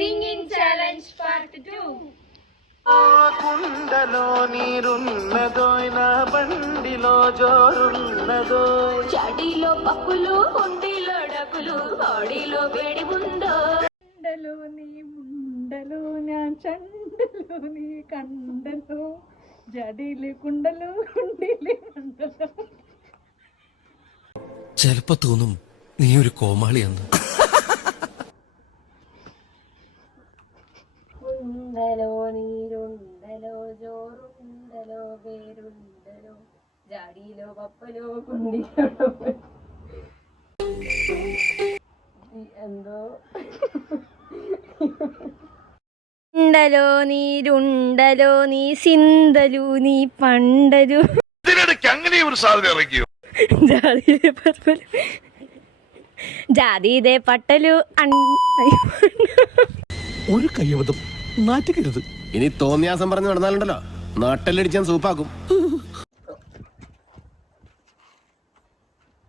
Singing challenge part 2. కుండలో నీరున్నదోయ్ నా బండిలో జోరున్నదోయ్ చడిలో పప్పులు కుండిలో డబ్బులు బాడీలో వేడి ఉందో కుండలో నీ ముండలో నా చండలో నీ కండలో జడిలి కుండలు కుండిలి మండలో. ചിലപ്പോ തോന്നും നീ ഒരു കോമാളിയെന്ന്. ഉണ്ടലോ നീരുണ്ടലോ ജോറുണ്ടലോ വേരുണ്ടലോ ജാടിയിലോ പപ്പലോ കുണ്ടിലോ എന്തോ ഉണ്ടലോ നീരുണ്ടലോ നീ സിന്തലു നീ പണ്ടലു അങ്ങനെ ഒരു സാധനം ഇറക്കിയോ ജാതിയിലെ പപ്പലു ജാതിയിലെ പട്ടലു ഒരു കയ്യബദ്ധം നാറ്റുകരുത്. ഇനി തോന്നിയാസം പറഞ്ഞു നടന്നാലുണ്ടല്ലോ നാട്ടിലടിച്ചാൻ സൂപ്പാക്കും.